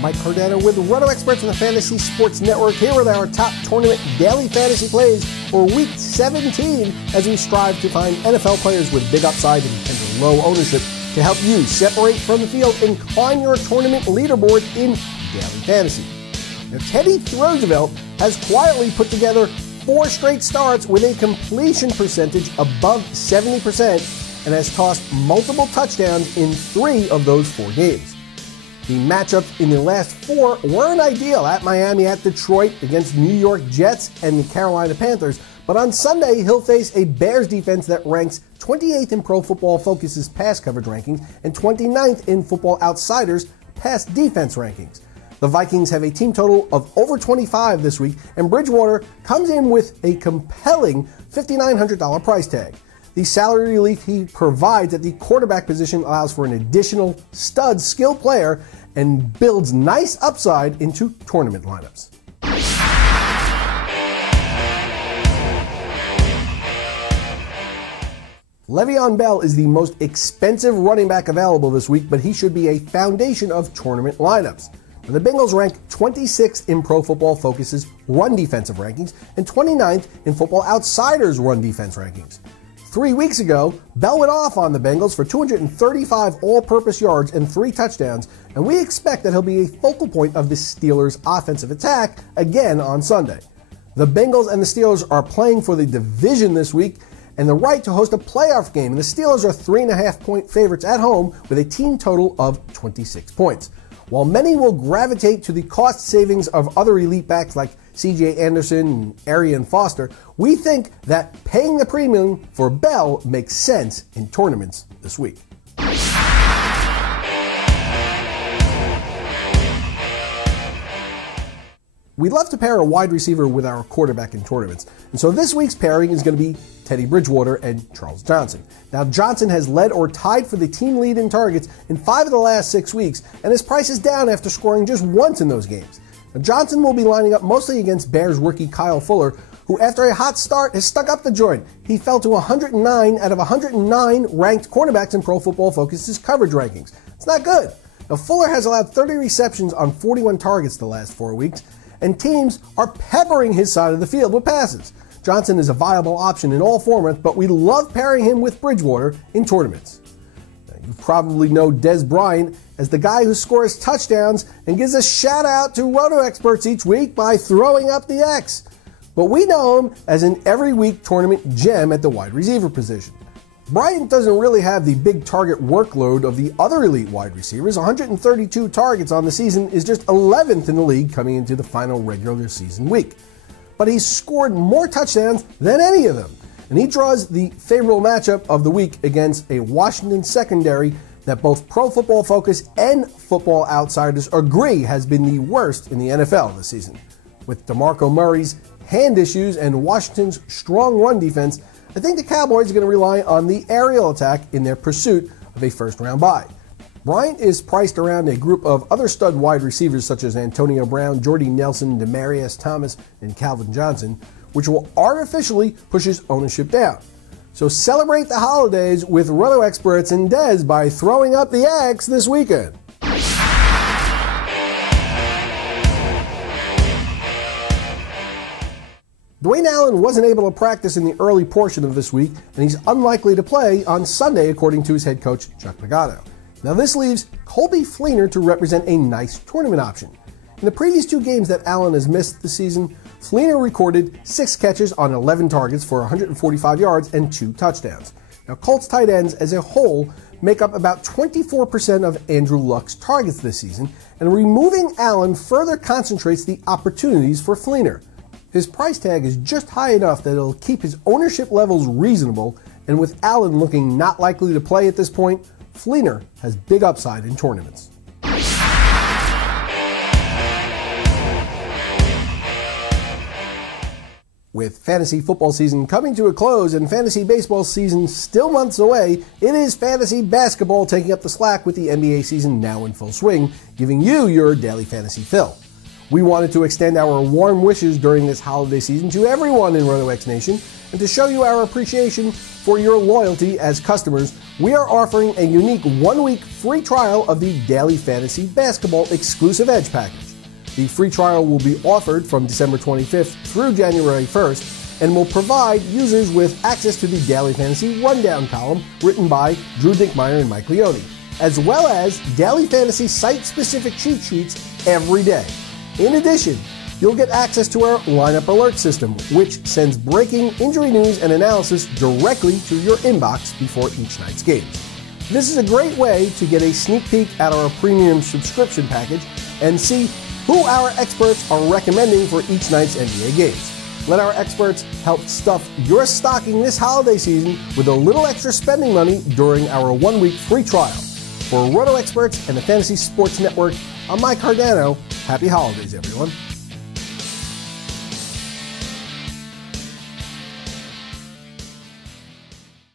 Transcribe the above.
Mike Cardano with Roto Experts on the Fantasy Sports Network, here with our top tournament daily fantasy plays for Week 17 as we strive to find NFL players with big upside and low ownership to help you separate from the field and climb your tournament leaderboard in daily fantasy. Now, Teddy Roosevelt has quietly put together 4 straight starts with a completion percentage above 70% and has tossed multiple touchdowns in 3 of those 4 games. The matchups in the last 4 weren't ideal: at Miami, at Detroit, against New York Jets and the Carolina Panthers. But on Sunday, he'll face a Bears defense that ranks 28th in Pro Football Focus's pass coverage rankings and 29th in Football Outsiders pass defense rankings. The Vikings have a team total of over 25 this week, and Bridgewater comes in with a compelling $5,900 price tag. The salary relief he provides at the quarterback position allows for an additional stud skill player and builds nice upside into tournament lineups. Le'Veon Bell is the most expensive running back available this week, but he should be a foundation of tournament lineups. Now, the Bengals rank 26th in Pro Football Focus's run defensive rankings and 29th in Football Outsiders run defense rankings. 3 weeks ago, Bell went off on the Bengals for 235 all-purpose yards and 3 touchdowns, and we expect that he'll be a focal point of the Steelers' offensive attack again on Sunday. The Bengals and the Steelers are playing for the division this week and the right to host a playoff game, and the Steelers are 3.5-point favorites at home with a team total of 26 points. While many will gravitate to the cost savings of other elite backs like C.J. Anderson and Arian Foster, we think that paying the premium for Bell makes sense in tournaments this week. We love to pair a wide receiver with our quarterback in tournaments, and so this week's pairing is going to be Teddy Bridgewater and Charles Johnson. Now, Johnson has led or tied for the team lead in targets in 5 of the last 6 weeks, and his price is down after scoring just once in those games. Now, Johnson will be lining up mostly against Bears rookie Kyle Fuller, who after a hot start has stuck up the joint. He fell to 109 out of 109 ranked cornerbacks in Pro Football Focus's coverage rankings. It's not good. Now, Fuller has allowed 30 receptions on 41 targets the last 4 weeks, and teams are peppering his side of the field with passes. Johnson is a viable option in all formats, but we love pairing him with Bridgewater in tournaments. Now, you probably know Dez Bryant as the guy who scores touchdowns and gives a shout out to Roto Experts each week by throwing up the X. But we know him as an every week tournament gem at the wide receiver position. Bryant doesn't really have the big target workload of the other elite wide receivers. 132 targets on the season is just 11th in the league coming into the final regular season week. But he's scored more touchdowns than any of them, and he draws the favorable matchup of the week against a Washington secondary that both Pro Football Focus and Football Outsiders agree has been the worst in the NFL this season. With DeMarco Murray's hand issues and Washington's strong run defense, I think the Cowboys are going to rely on the aerial attack in their pursuit of a first-round bye. Bryant is priced around a group of other stud wide receivers such as Antonio Brown, Jordy Nelson, Demaryius Thomas, and Calvin Johnson, which will artificially push his ownership down. So celebrate the holidays with Roto Experts and Dez by throwing up the X this weekend. Dwayne Allen wasn't able to practice in the early portion of this week, and he's unlikely to play on Sunday, according to his head coach, Chuck Pagano. Now, this leaves Colby Fleener to represent a nice tournament option. In the previous 2 games that Allen has missed this season, Fleener recorded 6 catches on 11 targets for 145 yards and 2 touchdowns. Now, Colts tight ends as a whole make up about 24% of Andrew Luck's targets this season, and removing Allen further concentrates the opportunities for Fleener. His price tag is just high enough that it'll keep his ownership levels reasonable, and with Allen looking not likely to play at this point, Fleener has big upside in tournaments. With fantasy football season coming to a close and fantasy baseball season still months away, it is fantasy basketball taking up the slack with the NBA season now in full swing, giving you your daily fantasy fill. We wanted to extend our warm wishes during this holiday season to everyone in RotoX Nation and to show you our appreciation for your loyalty as customers, we are offering a unique 1-week free trial of the Daily Fantasy Basketball Exclusive Edge package. The free trial will be offered from December 25th through January 1st and will provide users with access to the Daily Fantasy Rundown column written by Drew Dinkmeyer and Mike Leone, as well as Daily Fantasy site-specific cheat sheets every day. In addition, you'll get access to our lineup alert system, which sends breaking injury news and analysis directly to your inbox before each night's games. This is a great way to get a sneak peek at our premium subscription package and see who our experts are recommending for each night's NBA games. Let our experts help stuff your stocking this holiday season with a little extra spending money during our 1-week free trial. For Roto Experts and the Fantasy Sports Network, I'm Mike Cardano. Happy holidays, everyone.